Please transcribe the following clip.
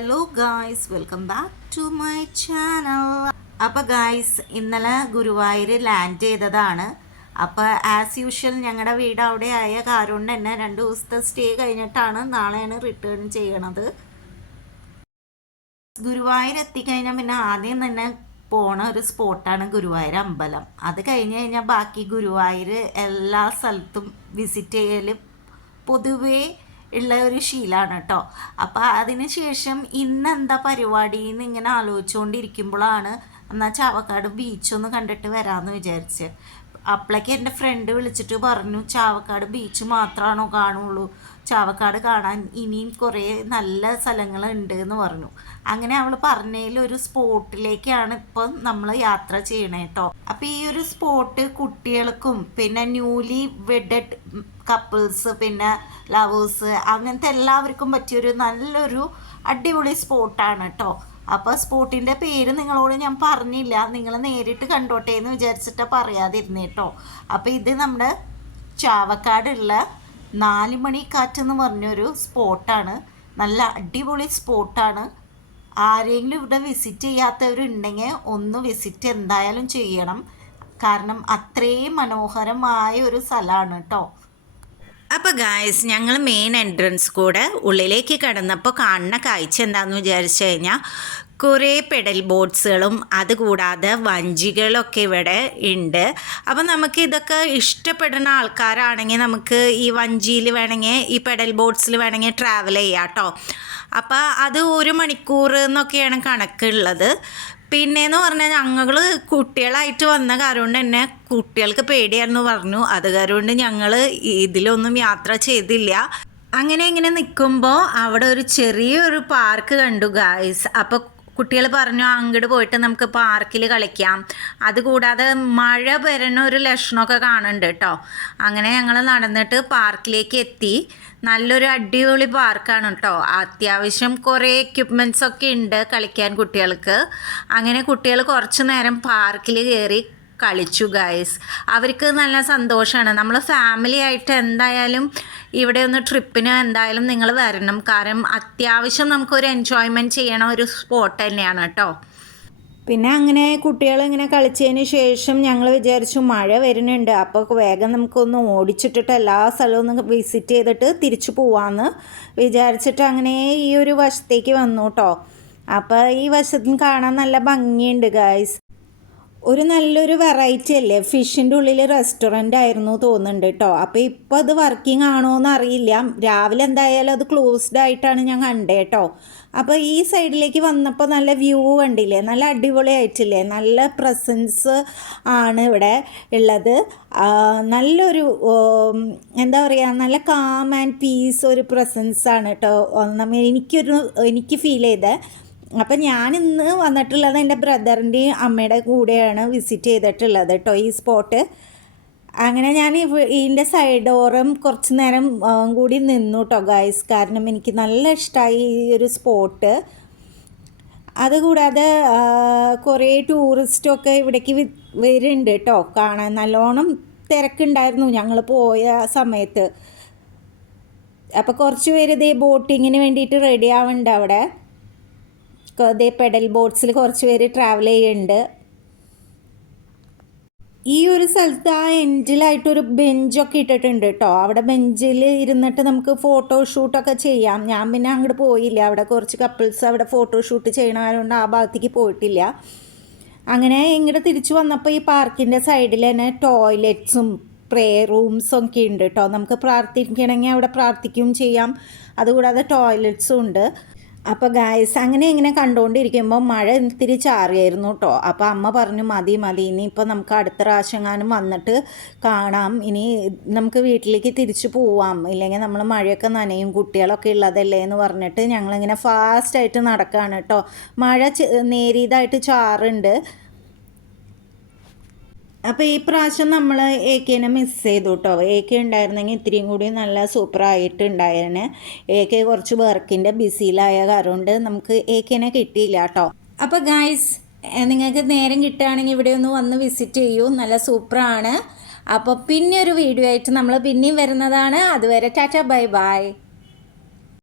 Hello guys welcome back to my channel. അപ്പോൾ guys ഇന്നലെ Guruvayur land ചെയ്തതാണ്. അപ്പോൾ ആസ് യൂഷ്വൽ ഞങ്ങളുടെ വീട് അവിടെ ആയ കാരണം തന്നെ രണ്ട് ദിവസത്തെ സ്റ്റേ കഴിഞ്ഞിട്ടാണ് നാളെയാണ് റിട്ടേൺ ചെയ്യണത്. ഗുരുവായൂർ എത്തിക്കഴിഞ്ഞാൽ പിന്നെ ആദ്യം തന്നെ പോണ ഒരു സ്പോട്ടാണ് ഗുരുവായൂർ അമ്പലം. അത് കഴിഞ്ഞ് കഴിഞ്ഞാൽ ബാക്കി ഗുരുവായൂർ എല്ലാ സ്ഥലത്തും വിസിറ്റ് ചെയ്യൽ പൊതുവേ ഉള്ള ഒരു ശീലമാണ് കേട്ടോ അപ്പോൾ അതിന് ശേഷം ഇന്ന് എന്താ പരിപാടി എന്ന് ഇങ്ങനെ ആലോചിച്ചുകൊണ്ടിരിക്കുമ്പോഴാണ് എന്നാൽ ചാവക്കാട് ബീച്ചൊന്ന് കണ്ടിട്ട് വരാമെന്ന് വിചാരിച്ച്. അപ്പോഴേക്ക് എന്റെ ഫ്രണ്ട് വിളിച്ചിട്ട് പറഞ്ഞു ചാവക്കാട് ബീച്ച് മാത്രമാണോ കാണുള്ളൂ. ചാവക്കാട് കാണാൻ ഇനിയും കുറേ നല്ല സ്ഥലങ്ങളുണ്ട് എന്ന് പറഞ്ഞു. അങ്ങനെ അവൾ പറഞ്ഞതിൽ ഒരു സ്പോട്ടിലേക്കാണ് ഇപ്പം നമ്മൾ യാത്ര ചെയ്യണേ കേട്ടോ അപ്പം ഈ ഒരു സ്പോട്ട് കുട്ടികൾക്കും പിന്നെ ന്യൂലി വെഡഡ് കപ്പിൾസ് പിന്നെ ലവേഴ്സ് അങ്ങനത്തെ എല്ലാവർക്കും പറ്റിയൊരു നല്ലൊരു അടിപൊളി സ്പോട്ടാണ് കേട്ടോ അപ്പോൾ സ്പോട്ടിന്റെ പേര് നിങ്ങളോട് ഞാൻ പറഞ്ഞില്ല. നിങ്ങൾ നേരിട്ട് കണ്ടോട്ടെ എന്ന് വിചാരിച്ചിട്ട് പറയാതിരുന്നേ കേട്ടോ അപ്പോൾ ഇത് നമ്മുടെ ചാവക്കാടുള്ള നാല് മണി കാറ്റ് എന്ന് പറഞ്ഞൊരു സ്പോട്ടാണ്. നല്ല അടിപൊളി സ്പോട്ടാണ്. ആരെങ്കിലും ഇവിടെ വിസിറ്റ് ചെയ്യാത്തവരുണ്ടെങ്കിൽ ഒന്ന് വിസിറ്റ് എന്തായാലും ചെയ്യണം. കാരണം അത്രയും മനോഹരമായ ഒരു സ്ഥലമാണ് കേട്ടോ അപ്പോൾ ഗായസ് ഞങ്ങൾ മെയിൻ എൻട്രൻസ് കൂടെ ഉള്ളിലേക്ക് കടന്നപ്പോൾ കാണുന്ന കാഴ്ച എന്താണെന്ന് വിചാരിച്ചു കഴിഞ്ഞാൽ കുറേ പെഡൽ ബോട്ട്സുകളും അതുകൂടാതെ വഞ്ചികളൊക്കെ ഇവിടെ ഉണ്ട് അപ്പോൾ നമുക്ക് ഇതൊക്കെ ഇഷ്ടപ്പെടുന്ന ആൾക്കാരാണെങ്കിൽ നമുക്ക് ഈ വഞ്ചിയിൽ വേണമെങ്കിൽ ഈ പെഡൽ ബോട്ട്സിൽ വേണമെങ്കിൽ ട്രാവൽ ചെയ്യാം കേട്ടോ അപ്പോൾ അത് ഒരു മണിക്കൂർ എന്നൊക്കെയാണ് കണക്കുള്ളത്. പിന്നെയെന്ന് പറഞ്ഞാൽ ഞങ്ങൾ കുട്ടികളായിട്ട് വന്ന കാരണം തന്നെ കുട്ടികൾക്ക് പേടിയായിരുന്നു പറഞ്ഞു. അത് കാരണം ഞങ്ങൾ ഇതിലൊന്നും യാത്ര ചെയ്തില്ല. അങ്ങനെ ഇങ്ങനെ നിൽക്കുമ്പോൾ അവിടെ ഒരു ചെറിയൊരു പാർക്ക് കണ്ടു ഗായ്സ് അപ്പോൾ കുട്ടികൾ പറഞ്ഞു അങ്ങോട്ട് പോയിട്ട് നമുക്ക് പാർക്കിൽ കളിക്കാം. അതുകൂടാതെ മഴ വരുന്ന ഒരു ലക്ഷണമൊക്കെ കാണുന്നുണ്ട് കേട്ടോ. അങ്ങനെ ഞങ്ങൾ നടന്നിട്ട് പാർക്കിലേക്ക് എത്തി. നല്ലൊരു അടിപൊളി പാർക്കാണ് കേട്ടോ. അത്യാവശ്യം കുറേ എക്യുപ്മെന്റ്സ് ഒക്കെ ഉണ്ട് കളിക്കാൻ കുട്ടികൾക്ക്. അങ്ങനെ കുട്ടികൾ കുറച്ച് നേരം പാർക്കിൽ കയറി കളിച്ചു ഗൈസ് അവർക്ക് നല്ല സന്തോഷമാണ്. നമ്മൾ ഫാമിലി ആയിട്ട് എന്തായാലും ഇവിടെ ഒന്ന് ട്രിപ്പിന് എന്തായാലും നിങ്ങൾ വരണം. കാരണം അത്യാവശ്യം നമുക്കൊരു എൻജോയ്മെന്റ് ചെയ്യണ ഒരു സ്പോട്ട് തന്നെയാണ് കേട്ടോ പിന്നെ അങ്ങനെ കുട്ടികൾ ഇങ്ങനെ കളിച്ചതിന് ശേഷം ഞങ്ങൾ വിചാരിച്ചു മഴ വരുന്നുണ്ട്. അപ്പോൾ വേഗം നമുക്കൊന്ന് ഓടിച്ചിട്ടിട്ട് എല്ലാ സ്ഥലവും ഒന്ന് വിസിറ്റ് ചെയ്തിട്ട് തിരിച്ചു പോവാമെന്ന് വിചാരിച്ചിട്ട് അങ്ങനെ ഈ ഒരു വശത്തേക്ക് വന്നു കേട്ടോ അപ്പോൾ ഈ വശത്തും കാണാൻ നല്ല ഭംഗിയുണ്ട് ഗായ്സ് ഒരു നല്ലൊരു വെറൈറ്റി അല്ലേ? ഫിഷിന്റെ ഉള്ളിൽ റെസ്റ്റോറന്റ് ആയിരുന്നു തോന്നുന്നുണ്ട് കേട്ടോ അപ്പോൾ ഇപ്പോൾ അത് വർക്കിംഗ് ആണോ എന്ന് അറിയില്ല. രാവിലെ എന്തായാലും അത് ക്ലോസ്ഡ് ആയിട്ടാണ് ഞാൻ കണ്ടത് കേട്ടോ അപ്പോൾ ഈ സൈഡിലേക്ക് വന്നപ്പോൾ നല്ല വ്യൂ കണ്ടില്ലേ? നല്ല അടിപൊളി ആയിട്ടില്ലേ നല്ല പ്രസൻസ് ആണ് ഇവിടെ ഉള്ളത്. നല്ലൊരു എന്താ പറയുക നല്ല കാം ആൻഡ് പീസ് ഒരു പ്രസൻസ് ആണ് കേട്ടോ എനിക്കൊരു എനിക്ക് ഫീൽ ചെയ്തത് അപ്പം ഞാൻ ഇന്ന് വന്നിട്ടുള്ളത് എന്റെ ബ്രദറിന്റെയും അമ്മയുടെ കൂടെയാണ് വിസിറ്റ് ചെയ്തിട്ടുള്ളത് കേട്ടോ ഈ സ്പോട്ട്. അങ്ങനെ ഞാൻ ഇതിന്റെ സൈഡ് ഡോറും കുറച്ച് നേരം കൂടി നിന്നു കേട്ടോ ഗായ്സ് കാരണം എനിക്ക് നല്ല ഇഷ്ടമായി ഈ ഒരു സ്പോട്ട്. അതുകൂടാതെ കുറേ ടൂറിസ്റ്റൊക്കെ ഇവിടേക്ക് വരുന്നുണ്ട് കേട്ടോ കാണാൻ. നല്ലോണം തിരക്കുണ്ടായിരുന്നു ഞങ്ങൾ പോയ സമയത്ത്. അപ്പോൾ കുറച്ച് പേര് ഇതേ ബോട്ടിങ്ങിന് വേണ്ടിയിട്ട് റെഡി ആവുന്നുണ്ട് അവിടെ. ഇതേ പെഡൽ ബോട്ട്സിൽ കുറച്ച് പേര് ട്രാവൽ ചെയ്യുന്നുണ്ട്. ഈ ഒരു സ്ഥലത്ത് ആ എൻഡിലായിട്ടൊരു ബെഞ്ചൊക്കെ ഇട്ടിട്ടുണ്ട് കേട്ടോ അവിടെ ബെഞ്ചിൽ ഇരുന്നിട്ട് നമുക്ക് ഫോട്ടോ ഷൂട്ടൊക്കെ ചെയ്യാം. ഞാൻ പിന്നെ അങ്ങോട്ട് പോയില്ല. അവിടെ കുറച്ച് കപ്പിൾസ് അവിടെ ഫോട്ടോ ഷൂട്ട് ചെയ്യണമായതുകൊണ്ട് ആ ഭാഗത്തേക്ക് പോയിട്ടില്ല. അങ്ങനെ ഇങ്ങോട്ട് തിരിച്ചു വന്നപ്പോൾ ഈ പാർക്കിന്റെ സൈഡിൽ തന്നെ ടോയ്ലറ്റ്സും പ്രേ റൂംസും ഒക്കെ ഉണ്ട് കേട്ടോ നമുക്ക് പ്രാർത്ഥിക്കണമെങ്കിൽ അവിടെ പ്രാർത്ഥിക്കുകയും ചെയ്യാം. അതുകൂടാതെ ടോയ്ലറ്റ്സും ഉണ്ട്. അപ്പോൾ ഗായ്സ് അങ്ങനെ ഇങ്ങനെ കണ്ടുകൊണ്ടിരിക്കുമ്പോൾ മഴ ഇത്തിരി ചാറിയായിരുന്നു കേട്ടോ അപ്പോൾ അമ്മ പറഞ്ഞു മതി മതി ഇനിയിപ്പോൾ നമുക്ക് അടുത്ത പ്രാവശ്യങ്ങാനും വന്നിട്ട് കാണാം. ഇനി നമുക്ക് വീട്ടിലേക്ക് തിരിച്ചു പോവാം. ഇല്ലെങ്കിൽ നമ്മൾ മഴയൊക്കെ നനയും കുട്ടികളൊക്കെ ഉള്ളതല്ലേ? എന്ന് പറഞ്ഞിട്ട് ഞങ്ങളിങ്ങനെ ഫാസ്റ്റായിട്ട് നടക്കുകയാണ് കേട്ടോ മഴ നേരിയതായിട്ട് ചാറുണ്ട്. അപ്പോൾ ഈ പ്രാവശ്യം നമ്മൾ എ കെനെ മിസ് ചെയ്തു കേട്ടോ എ കെ ഉണ്ടായിരുന്നെങ്കിൽ ഇത്തിരിയും കൂടി നല്ല സൂപ്പറായിട്ട് ഉണ്ടായിരുന്നു എ കെ കുറച്ച് വർക്കിന്റെ ബിസിയിലായ കാരണം കൊണ്ട് നമുക്ക് എ കെനെ കിട്ടിയില്ല കേട്ടോ അപ്പോൾ ഗായ്സ് നിങ്ങൾക്ക് നേരം കിട്ടുകയാണെങ്കിൽ ഇവിടെ ഒന്ന് വന്ന് വിസിറ്റ് ചെയ്യൂ. നല്ല സൂപ്പറാണ് അപ്പോൾ പിന്നെ ഒരു വീഡിയോ ആയിട്ട് നമ്മൾ പിന്നെയും വരുന്നതാണ്. അതുവരെ ടാറ്റ ബൈ ബൈ.